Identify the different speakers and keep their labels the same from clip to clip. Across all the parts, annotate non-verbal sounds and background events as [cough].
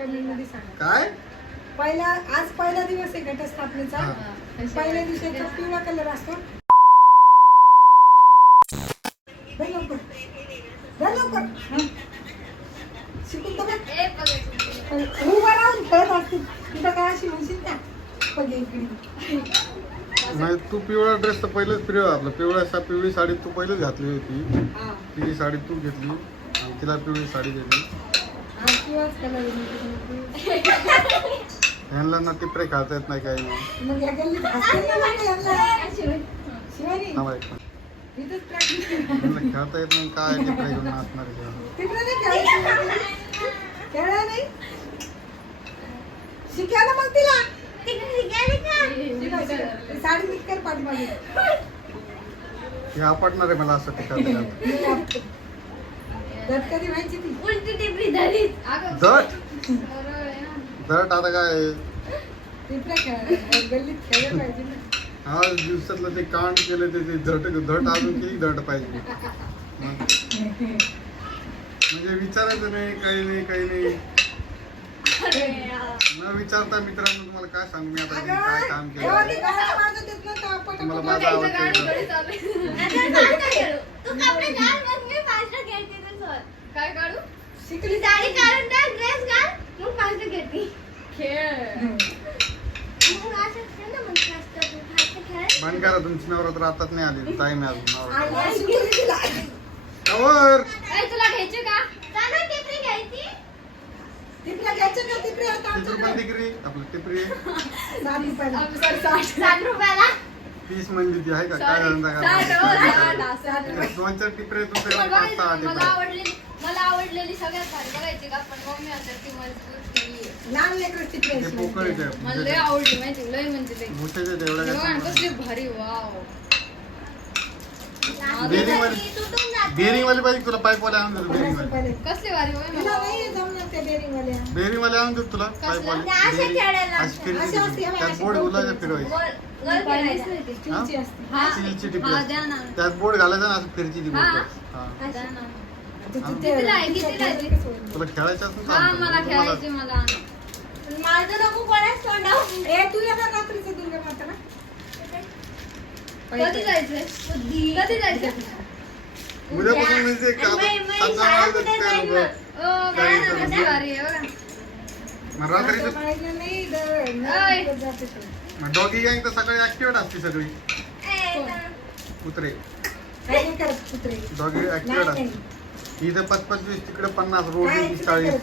Speaker 1: कमेंटमध्ये सांगा.
Speaker 2: काय?
Speaker 1: पहिला आज पहिला दिवस आहे घटस्थापनेचा.
Speaker 2: हा.
Speaker 1: पहिल्या दिवशी तो पिवळा कलर असतो. धर लवकर. धर लवकर. हं. शिकून तर बघ. पण उभा राहून खेळत असतील. तिथं काय अशी म्हणशील का पगे इकडे.
Speaker 2: नाही तू पिवळा ड्रेस तर पहिलेच पिवळा आपला पिवळा सा पिवळी साडी तू पहिलेच घातली होती.
Speaker 1: हा.
Speaker 2: ती साडी तू घेतली. आणि तिला पिवळी साडी दिली ह्यांना ना टिपरे खात येत नाही काही नाही.
Speaker 1: यांना.
Speaker 2: खेळता येत नाही काय टिपरे घेऊन असणार आहे
Speaker 1: मग तिला साडी नीट कर
Speaker 2: हे आपटणार आहे मला असं टिकायला.
Speaker 1: दट कधी व्हायची ती?
Speaker 3: उलटी टिपरी झाली.
Speaker 2: दट दट आता काय?
Speaker 1: तिकडे खेळा गल्लीत खेळायला पाहिजे ना.
Speaker 2: आज दिवसातलं ते कांड केलं ते ते धट धट अजून किती धट पाहिजे. म्हणजे विचारायचं नाही काही नाही काही नाही. न विचारता मित्रांनो तुम्हाला काय सांगू मी आता? काय काम केलं? तुम्हाला. माझं आवडतं
Speaker 3: तू कपडे घाल मग मी फास्ट घेते तुझं
Speaker 4: काय काढू?
Speaker 1: शिकली
Speaker 3: साडी काढून टाक ड्रेस घाल. मग फास्ट घेते.
Speaker 4: खेळ.
Speaker 3: मग असं खेळ ना मग फास्ट फास्ट खेळ.
Speaker 2: बंद करा तुमची नवरात्र आताच नाही आली. टाइम आहे अजून नवरात्र.
Speaker 1: आणि शिकली तिला.
Speaker 2: कवर.
Speaker 4: काय तुला घ्यायचे का?
Speaker 3: चालू टिपरी घ्यायची.
Speaker 1: तिकडे घ्यायचं का? तिकडे आता
Speaker 2: किती रुपये
Speaker 1: आमच्याकडे?
Speaker 2: डिग्री आपलं टिपरी.
Speaker 1: सात रुपयाला.
Speaker 4: आम्ही साठ- साठ.
Speaker 3: साठ रुपयाला?
Speaker 2: तीस म्हणजे ती आहे का? काय
Speaker 4: साठ, हो, साठ.
Speaker 2: दोन चार टिपरे तुमचे
Speaker 4: मला
Speaker 2: पाच सहा
Speaker 4: बघायचं, मला
Speaker 2: टिपरे
Speaker 4: आवडलेली मला आवडलेली सगळ्यात भारी बघायची का पण मम्मी म्हणतात ती मजबूत नाहीये.
Speaker 1: लहान लेकरं तिकडे
Speaker 2: ते पोकळ येते
Speaker 4: मला लय आवडली माहिती लय म्हणजे हे भारी वाव
Speaker 2: बेरिंग वाली
Speaker 3: तुटून जाते
Speaker 2: बेरिंग वाली पाहिजे तुला पाईप वाले आणून देतो बेरिंग
Speaker 1: पन्नास
Speaker 2: वाली
Speaker 1: रुपयाला.
Speaker 4: कसली भारी बघा
Speaker 1: तिला
Speaker 4: मला.
Speaker 1: नाही जमणार त्या
Speaker 2: आणून देतो तुला पाईप वाले
Speaker 3: ते असे
Speaker 2: बेरिंग-
Speaker 3: खेळायला
Speaker 2: अशी फिरती
Speaker 1: अशी असते,
Speaker 2: ती. त्यात बोर्ड
Speaker 1: फिरायची.
Speaker 2: फिरवायची
Speaker 3: गोल गोल
Speaker 4: पाहिलीच
Speaker 3: खेळायला
Speaker 4: नाही ती.
Speaker 1: स्टीलची असते.
Speaker 4: हा
Speaker 2: स्टीलची टिपरी
Speaker 4: हा,
Speaker 2: असते.
Speaker 4: द्या ना
Speaker 2: त्यात बोर्ड घालायचा ना असं फिरची ती
Speaker 4: हा.
Speaker 2: बोर्ड हा
Speaker 4: द्या ना.
Speaker 2: हा.
Speaker 4: कितीला आहे, कितीला आहे?
Speaker 1: होईल?
Speaker 2: तुला खेळायचं असेल तर
Speaker 4: हा
Speaker 2: सांगतो.
Speaker 4: मला
Speaker 2: तुम्हाला-
Speaker 4: खेळायची मला
Speaker 3: माझं नको कोणाच तोंडावर
Speaker 1: ए, तू येणार रात्रीचं दुर्गा माताला?
Speaker 4: कधी जायचंय कधी जायचंय
Speaker 2: उद्यापासून म्हणजे का-
Speaker 3: आणि मी- मी
Speaker 2: सात
Speaker 3: शाळा
Speaker 2: वाजता
Speaker 3: कुठे
Speaker 2: काय
Speaker 3: जाईन
Speaker 2: लोकं?
Speaker 4: ओ काय ना. कसली भारी आहे बघा
Speaker 2: मग रात्रीचं
Speaker 1: पाहिलं नाही, द-
Speaker 4: ओय.
Speaker 1: नरक जाते तो.
Speaker 2: मग डॉगी गँग तर सकाळी ऍक्टिव्ह असते सगळी
Speaker 3: ए,
Speaker 2: कुत्रे
Speaker 1: काय नाही करत कुत्रे.
Speaker 2: डॉगी
Speaker 1: नाही,
Speaker 2: ऍक्टिव्ह
Speaker 1: नाही.
Speaker 2: असते इथे पाच पाच वीस तिकडे पन्नास रोड वीस चाळीस
Speaker 1: करत.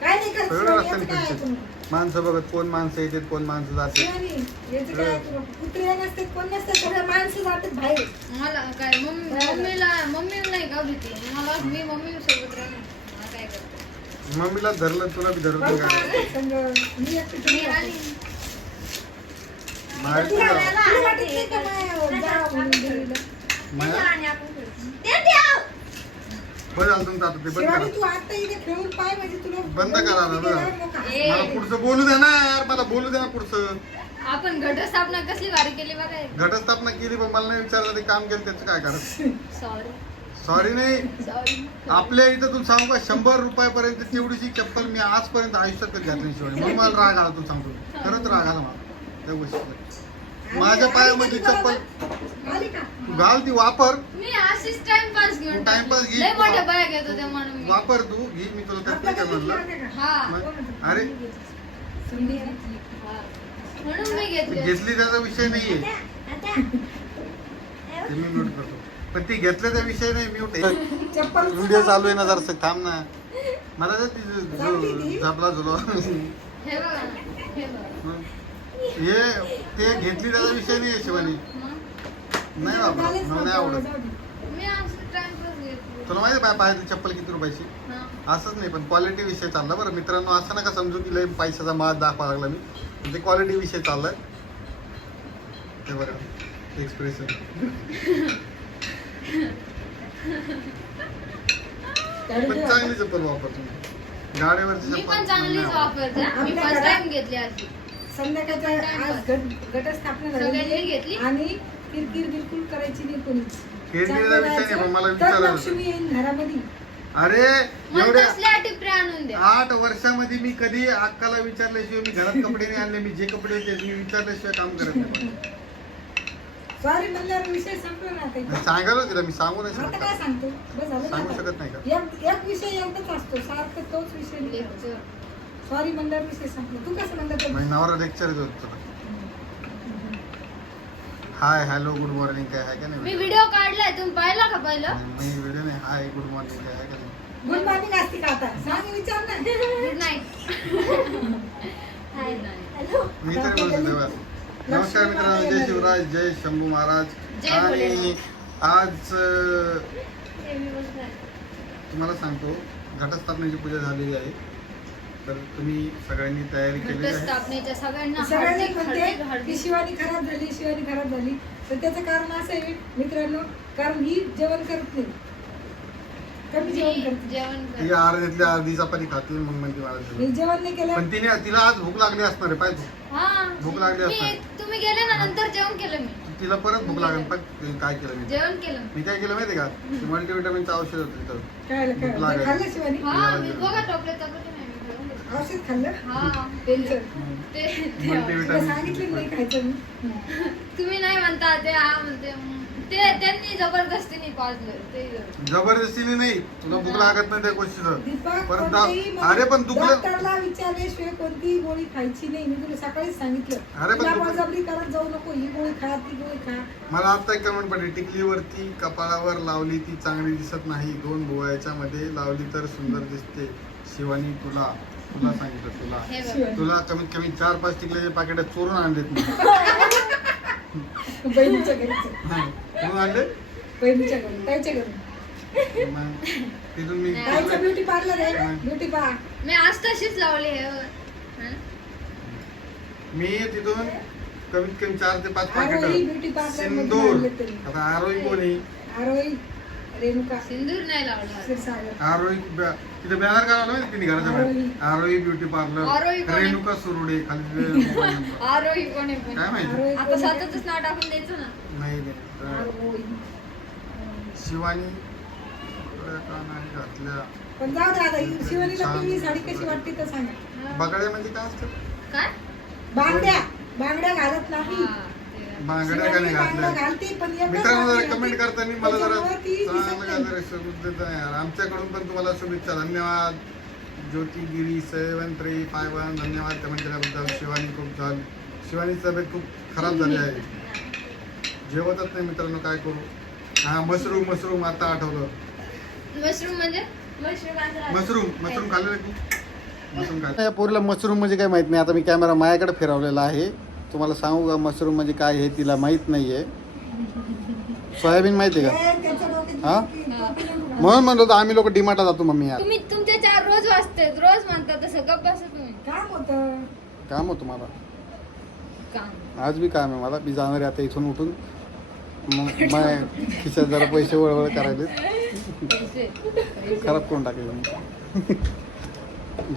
Speaker 1: काय नाही करत,
Speaker 2: सगळं रस्त्याने फिरते. माणसं बघत कोण माणसं येतात कोण माणसं
Speaker 1: याचं काय. कुत्रे कोण सगळं जातात बाहेर
Speaker 4: मला काय मम्मी मम्मीला मम्मी नाही का भीती मला मी मम्मी सोबत राहणार मला काय करते
Speaker 2: मम्मीला धरलं तुला बी धरलं काय
Speaker 1: असतात संग. मी एकटी
Speaker 4: मी
Speaker 1: तुम्ही
Speaker 4: आली
Speaker 2: बाहेर
Speaker 1: तुला
Speaker 2: तुला
Speaker 1: तुला वाटत नाही का माया जावं म्हणून देवीला?
Speaker 2: माया
Speaker 3: आणि आपण खेळू. ते द्या.
Speaker 2: बरं झालं तुमचं आता ते बंद
Speaker 1: शिवानी, तू
Speaker 2: करा
Speaker 1: आता इथे खेळून पाय म्हणजे तुला
Speaker 2: बंद करा ना.
Speaker 4: ए.
Speaker 2: मला पुढचं बोलू द्या ना यार मला बोलू द्या ना पुढचं.
Speaker 4: आपण घटस्थापना कसली भारी केली बघा
Speaker 2: घटस्थापना केली पण मला नाही विचारलं ते काम केलं त्याचं काय करत
Speaker 4: सॉरी
Speaker 2: सॉरी नाही.
Speaker 4: सॉरी
Speaker 2: आपल्या इथं तू सांगू का शंभर रुपयापर्यंत तेवढीची चप्पल मी आजपर्यंत आयुष्यात कधी घातली नाही शिवाय म्हणून मला राग आला तू सांगतो. खरंच राग आला मला. त्या गोष्टीचा माझ्या पायामध्ये चप्पल. घाल ती वापर.
Speaker 4: मी अशीच टाइमपास घेऊन
Speaker 2: घे.
Speaker 4: लय मोठ्या बाया घेत होत्या म्हणून मी.
Speaker 2: वापर तू घे मी तुला त्यात नाही.
Speaker 1: आहे का?
Speaker 4: हा.
Speaker 2: मग- अरे.
Speaker 4: हा. म्हणून मी घेतली.
Speaker 2: घेतली त्याचा विषय नाहीये.
Speaker 3: आता.
Speaker 2: ते मी म्यूट करतो. पण ती घेतल्याचा विषय नाही म्यूट
Speaker 1: चप्पल
Speaker 2: व्हिडिओ चालू आहे ना जरा थांब ना. मला तर ती. झपला झुलो
Speaker 4: हे बघा ना हे बघा.
Speaker 2: हे ते घेतली त्याचा विषय नाही आहे शिवानी. नाही बाबा मला नाही आवडत.
Speaker 4: मी असं टाइमपास घेतली.
Speaker 2: तुला माहिती आहे पायाची चप्पल किती रुपयाची?
Speaker 4: हा.
Speaker 2: असंच नाही पण क्वालिटी विषय चालला बरं. मित्रांनो असं नका समजू की लय पैशाचा माल दाखवा लागला मी. ते क्वालिटी विषय चाललाय. ते बघा एक्सप्रेशन पण चांगली चप्पल वापर तुम्ही गाडीवरची
Speaker 4: मी
Speaker 2: चप्पल
Speaker 4: पण चांगलीच. वापरते मी फर्स्ट टाइम घेतली आधी
Speaker 1: संध्याकाळच्या आज घट घटस्थापना
Speaker 4: सगळ्यांनी
Speaker 1: झाली
Speaker 4: घेतली?
Speaker 1: आणि किरकिर बिलकुल करायची नाही कोणीच.
Speaker 2: किरकिरीचा
Speaker 1: चांगलं
Speaker 2: विषय नाही, पण मला
Speaker 1: राहायचं. तर
Speaker 2: विचारायचं.
Speaker 1: लक्ष्मी येईल घरामध्ये.
Speaker 2: अरे एवढ्या
Speaker 4: आणून द्या?
Speaker 2: आठ वर्षामध्ये मी कधी अक्काला विचारल्याशिवाय मी घरात कपडे नाही आणले मी जे कपडे होते मी विचारल्याशिवाय काम करत नाही.
Speaker 1: सॉरी म्हणल्यावर विषय संपला ना
Speaker 2: सांगायला तिला मी सांगू नाही
Speaker 1: आता
Speaker 2: शकत.
Speaker 1: काय सांगतो? बस झालं ना
Speaker 2: सांगू
Speaker 1: आता.
Speaker 2: शकत नाही का?
Speaker 1: एक एक विषय एकच असतो. सारखं तोच विषय
Speaker 4: लेक्चर
Speaker 1: सॉरी म्हणल्यावर विषय संपला. तू कसं म्हणलं तर
Speaker 2: नवरा लेक्चर देत होता हाय हॅलो गुड मॉर्निंग काय आहे का
Speaker 4: मी
Speaker 2: नाही
Speaker 4: व्हिडिओ काढलाय तुम्ही पाहिला का पहिलं?
Speaker 2: मी व्हिडिओ नाही हाय गुड मॉर्निंग काय आहे का नाही?
Speaker 1: गुड मॉर्निंग असते का आता? सांग विचार ना.
Speaker 4: गुड नाईट
Speaker 3: हॅलो
Speaker 2: मी तरी बोलतो तेव्हा नमस्कार मित्रांनो जय शिवराज जय शंभू महाराज.
Speaker 4: जय
Speaker 2: आणि
Speaker 4: भोलेनाथ.
Speaker 2: आज अं, तुम्हाला सांगतो घटस्थापनेची पूजा झालेली आहे. तर तुम्ही सगळ्यांनी तयारी आहे?
Speaker 4: घटस्थापनेच्या सगळ्यांना
Speaker 1: सगळ्यांनी
Speaker 4: हार्दिक
Speaker 1: म्हणते की
Speaker 4: हार्दिक
Speaker 1: शिवानी खराब झाली शिवानी खराब झाली. तर त्याचं कारण असं आहे मित्रांनो कारण ही जेवण करत नाही. कमी जेवण
Speaker 4: मी
Speaker 1: करते.
Speaker 4: जेवण
Speaker 2: ती
Speaker 4: कर-
Speaker 2: अर्ध्यातल्या अर्धी चपाती खाते मग म्हणते मला
Speaker 1: मी
Speaker 2: जेवण.
Speaker 1: नाही केलं.
Speaker 2: पण तिने तिला आज भूक लागली असणार आहे पाहिजे.
Speaker 4: हा
Speaker 2: भूक लागली
Speaker 4: मी
Speaker 2: असणार.
Speaker 4: तुम्ही गेले ना नंतर जेवण केलं मी.
Speaker 2: तिला परत भूक लागेल पण काय केलं मी?
Speaker 4: जेवण केलं.
Speaker 2: मी काय केलं माहिती का? मल्टीविटामिनचं औषध होतं तिथं.
Speaker 1: काय
Speaker 2: भूक लागेल.
Speaker 1: खाल्लं शिवानी?
Speaker 4: हा मी बघा टोपले टोपले नाही मी खाऊन घेतलं.
Speaker 1: औषध खाल्लं?
Speaker 4: हा.
Speaker 1: त्यांचं.
Speaker 4: ते ते-
Speaker 1: तुला
Speaker 2: मल्टीविटामिन
Speaker 1: सांगितलं नाही खायचं मी
Speaker 4: तुम्ही नाही म्हणता ते हा म्हणते. हम्म. ते त्यांनी जबरदस्तीने पाजलं. ते
Speaker 2: जबरदस्तीने नाही. तुला भूक लागत नाही त्या गोष्टीचं.
Speaker 1: दीपक
Speaker 2: परत
Speaker 1: कोणतीही
Speaker 2: दा- अरे पण दुखलं
Speaker 1: डॉक्टरला विचारल्याशिवाय कोणतीही गोळी खायची नाही. मी तुला सकाळीच सांगितलं.
Speaker 2: अरे पण
Speaker 1: तुला
Speaker 2: दुखलं.
Speaker 1: बळजबरी करत जाऊ नको. ही गोळी खा ती गोळी खा.
Speaker 2: मला आता एक कमेंट पडली. टिकलीवरती कपाळावर लावली ती चांगली दिसत नाही. दोन भुवयाच्या मध्ये लावली तर सुंदर दिसते शिवानी तुला. तुला सांगितलं तुला. तुला कमीत कमी चार पाच टिकल्याचे पाकिट चोरून आणलेत मी. [laughs]
Speaker 1: बहिणीच्या घरीच
Speaker 2: हा. चोरून आणले
Speaker 1: बहिणीच्या घरी ताईच्या घरी.
Speaker 2: मग तिथून मी
Speaker 1: ताईचं ब्युटी पार्लर आहे. ब्युटी पा.
Speaker 4: मी आज तशीच लावली हे. हं?
Speaker 2: मी तिथून कमीत कमी चार ते पाच
Speaker 1: आरोही ब्युटी
Speaker 2: पाकिट
Speaker 1: पार्लर
Speaker 2: सिंदूर.
Speaker 1: आणले तरी
Speaker 2: आता आरोही कोणी?
Speaker 1: आरोही रेणुका.
Speaker 4: सिंदूर नाही लावला.
Speaker 1: क्षीरसागर.
Speaker 2: आरोही ब- तिथे बॅनर काढला माहिती तिने घराच्या बाहेर.
Speaker 1: आरोही.
Speaker 2: आरोही ब्युटी
Speaker 4: आरोही
Speaker 2: पार्लर
Speaker 4: कोणी?
Speaker 2: रेणुका सुरुडे खाली [laughs] मोबाईल नंबर.
Speaker 4: आरोही कोणी पण?
Speaker 2: काय माहिती?
Speaker 1: आरोही
Speaker 4: आता
Speaker 1: कोणी?
Speaker 4: स्वतःच नाव टाकून द्यायचं ना.
Speaker 2: नाही नाही. तर
Speaker 1: आरोही.
Speaker 2: शिवानी. घातल्या
Speaker 1: पण जाऊ दे आता ही शिवानीला पिवळी साडी कशी वाटते तर सांगा.
Speaker 2: बगाड्या म्हणजे काय असतं?
Speaker 4: काय?
Speaker 1: बांगड्या. बांगड्या घालत नाही.
Speaker 4: हा,
Speaker 2: बांगड्या का नाही
Speaker 1: शिवानी
Speaker 2: घातल्या? मित्रांनो जरा कमेंट. करताना मला जरा चांगलं देता यार. आमच्याकडून पण तुम्हाला शुभेच्छा धन्यवाद. Jyotigiri seven three five one धन्यवाद कमेंट केल्याबद्दल. शिवानी खूप झाली. शिवानीची तब्येत खूप खराब झाली आहे. जेवतच नाही मित्रांनो काय करू? हा मशरूम मशरूम आता आठवलं.
Speaker 4: मशरूम म्हणजे?
Speaker 2: मशरूम मशरूम खाल्लेलं तू? मशरूम खाल्लं. या पोरीला मशरूम म्हणजे काय माहीत नाही. आता मी कॅमेरा माझ्याकडे फिरवलेला आहे. तुम्हाला सांगू का मशरूम म्हणजे काय आहे तिला माहीत नाहीये. सोयाबीन माहिती आहे का? हा? म्हणून म्हणलो होतो आम्ही लोक डिमार्टला जातो मम्मी यार.
Speaker 4: तुम्ही तुमचे चार रोज वाचते रोज म्हणता तसं गप्प बसा तुम्ही.
Speaker 1: काम होतं.
Speaker 2: काम होतं मला.
Speaker 4: काम.
Speaker 2: आज बी काम आहे मला. मी जाणार आहे आता इथून उठून. मग मग खिशात जरा पैसे वळवळ करायले खराब करून टाकले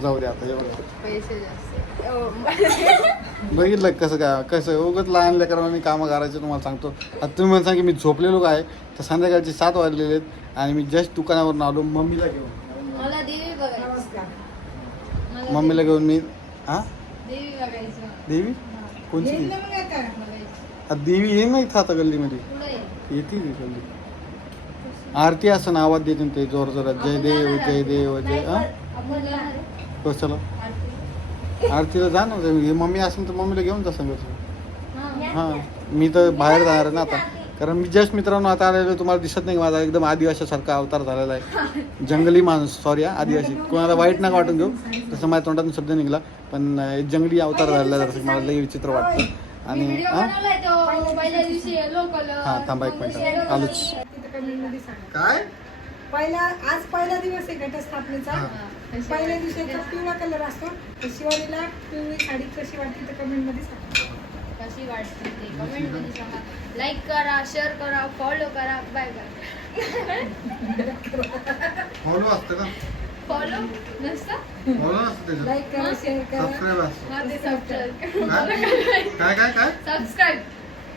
Speaker 2: जाऊ दे आता एवढं.
Speaker 4: पैसे जास्त. अहो,
Speaker 2: बघितलं कसं काय कसं उगत लहान लेकरांनी कामं करायचे तुम्हाला सांगतो. आता तुम्ही सांगा की मी झोपलेलो आहे तर संध्याकाळचे सात वाजलेले आहेत आणि मी जस्ट दुकानावरून आलो मम्मीला घेऊन.
Speaker 4: मला देवी बघायची.
Speaker 1: नमस्कार
Speaker 4: मला
Speaker 2: मम्मीला घेऊन मी हा
Speaker 4: देवी- बघायची. मला.
Speaker 2: देवी? कोणची
Speaker 1: येईल
Speaker 2: देवी?
Speaker 1: ना मग आता.
Speaker 4: बघायची.
Speaker 2: आ, देवी येईल ना इथं आता गल्लीमध्ये?
Speaker 4: पुढे ये.
Speaker 2: येते ती गल्ली? आरती असं ना आवाज देते ना ते जोर जोरात जय देव जय देव जय हा
Speaker 4: आहे?
Speaker 2: कशाला
Speaker 4: आरती.
Speaker 2: आरतीला जा ना हे मम्मी असेल तर मम्मीला घेऊन जा सांगत.
Speaker 4: हा.
Speaker 2: हां. मी तर बाहेर जाणार आहे ना आता. कारण मी जस्ट मित्रांनो आता आलेलो तुम्हाला दिसत नाही का माझा एकदम आदिवासीसारखा अवतार झालेला आहे. जंगली माणूस सॉरी हा आदिवासी. कोणाला वाईट नका वाटून घेऊ. तसं माझ्या तोंडातून शब्द निघाला. पण जंगली अवतार झालेला आहे जसं मला लई विचित्र वाटतं.
Speaker 4: मी
Speaker 2: आणि
Speaker 4: व्हिडिओ
Speaker 2: हां हां थांबा एक मिनिट. आलोच. काय?
Speaker 1: पहिला आज पहिला दिवस आहे घटस्थापनेचा. पहिल्या दिवसाचा पिवळा कलर असतो. तर शिवानीला पिवळी साडी कशी वाटते तर कमेंटमध्ये सांगा.
Speaker 4: कशी वाटते ते कमेंटमध्ये सांगा. लाईक करा शेअर करा फॉलो करा. बाय बाय
Speaker 2: फॉलो असतं का?
Speaker 4: फॉलो नसतं?
Speaker 2: फॉलो त्याच्यात.
Speaker 1: लाईक करा शेअर करा.
Speaker 2: सबस्क्राईब असतं.
Speaker 4: हा ते सबस्क्राईब
Speaker 2: काय? काय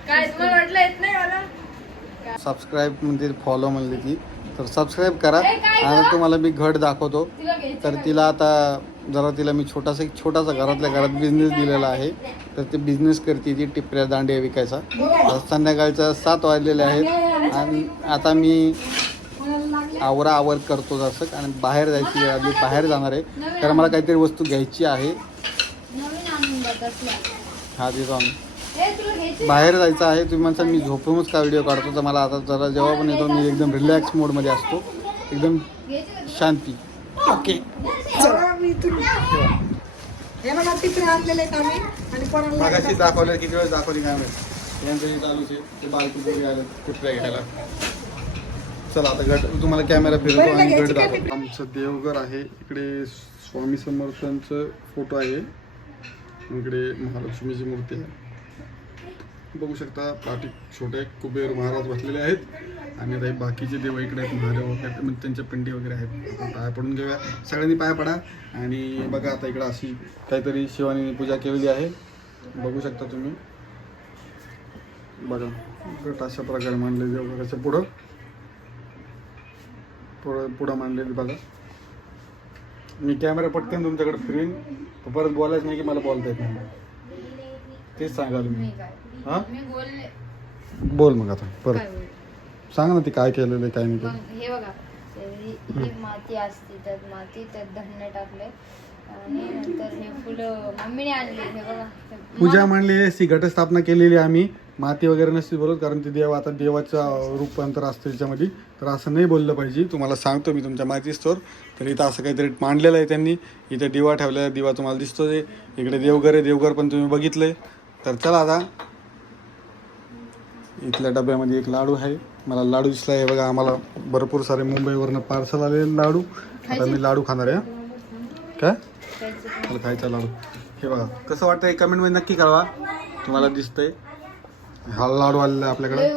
Speaker 2: काय
Speaker 4: तुम्हाला वाटलं येत नाही मला?
Speaker 2: सबस्क्राईब म्हणजे फॉलो म्हणली ती. तर सबस्क्राईब करा. आणि तुम्हाला मी घट दाखवतो. तर तिला आता जरा तिला मी छोटासा एक छोटासा घरातल्या घरात बिझनेस दिलेला आहे. तर ते बिझनेस करते ती टिपऱ्या दांडे विकायचा. आता संध्याकाळच्या सात वाजलेले आहेत. आणि आता मी आवरा आवर करतो जसं आणि बाहेर जायची आली बाहेर जाणार आहे. तर मला काहीतरी वस्तू घ्यायची आहे. हा देतो आम्ही बाहेर जायचं आहे तुम्ही म्हणता मी झोपूनच का व्हिडिओ काढतो तर मला आता जरा जेव्हा पण येतो मी एकदम रिलॅक्स मोडमध्ये असतो. एकदम? शांती. ओके
Speaker 1: हे
Speaker 2: मागाशी? दाखवलं किती वेळ दाखवली काय माहिती. यांचं चालूच आहे ते बालकी आले कुठल्या घ्यायला. चला आता गट तुम्हाला कॅमेरा फिरवतो आणि गट दाखवतो. आमचं देवघर आहे इकडे स्वामी समर्थांचं फोटो आहे. इकडे महालक्ष्मीची मूर्ती आहे. बघू शकता पाठी छोटे कुबेर महाराज बसलेले आहेत. आणि आता बाकीचे देव इकडे आहेत महादेव वगैरे म्हणजे त्यांच्या पिंडी वगैरे आहेत. पाया पडून घेऊया. सगळ्यांनी पाया पडा. आणि बघा आता इकडं अशी काहीतरी शिवानी पूजा केलेली आहे. बघू शकता तुम्ही. बघा गट अशा प्रकारे मांडले देवघराच्या पुढं. पुढं पुढं मांडलेली बघा. मी कॅमेरा पटकन तुमच्याकडे फिरीन परत बोलायचं नाही की मला बोलता येत नाही. तेच सांगा तुम्ही
Speaker 4: मी काय?
Speaker 2: हां?
Speaker 4: मी बोलले.
Speaker 2: बोल मग आता परत.
Speaker 4: बोलले?
Speaker 2: सांग ना ती काय केलेलं आहे काय नाही केलं
Speaker 4: हे बघा ही ही माती असते त्यात माती त्यात धान्य टाकले. आणि नंतर हे फुलं मम्मीने आणली हे बघा. हे
Speaker 2: पूजा मांडली असती घटस्थापना केलेली आहे आम्ही. माती वगैरे नसते बोलत कारण ते देव आता देवाचं रूपांतर असतं त्याच्यामध्ये तर असं नाही बोललं पाहिजे. तुम्हाला सांगतो मी तुमच्या माहिती स्टोर. तर इथं असं काहीतरी मांडलेलं आहे त्यांनी. इथे दिवा ठेवलेला आहे दिवा तुम्हाला दिसतो इकडे देवघर आहे देवघर पण तुम्ही बघितलंय. तर चला आता. इथल्या डब्यामध्ये एक लाडू आहे. मला लाडू दिसला आहे बघा आम्हाला भरपूर सारे मुंबईवरनं पार्सल आलेले लाडू. आता मी लाडू खाणार आहे काय? मला खायचा लाडू. हे बघा कसं वाटतंय? कमेंटमध्ये नक्की कळवा. तुम्हाला दिसतंय. हा लाडू आलेला आहे आपल्याकडे.